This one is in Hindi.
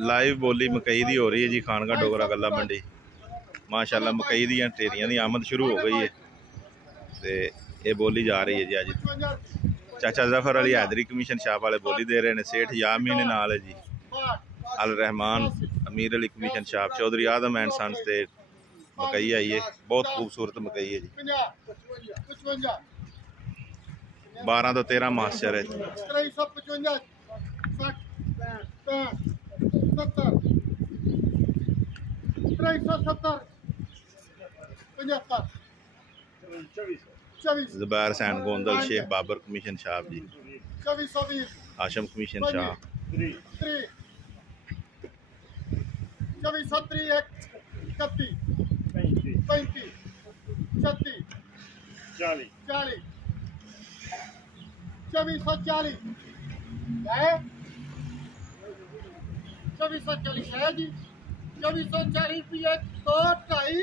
लाइव बोली मकई दी हो रही है जी खानका डोगरा गला मंडी। माशाल्लाह मकई दी ढेरियां दी आमद शुरू हो गई है ते ये बोली जा रही है जी। अज चाचा जफर अली हैदरी कमीशन शाप वाले बोली दे रहे हैं। सेठ यामी ने नाल है जी। Al Rahman Amir Ali commission shop Chaudhry Adam and sons से मकई आई है। बहुत खूबसूरत मकई है जी। 12 तो 13 मास्टर है। 370 जुबैर सैन गोंदल शेख बाबर कमीशन शाप जी। आशम कमीशन शाप 2440 है जी। 2440 रुपये 2 2.5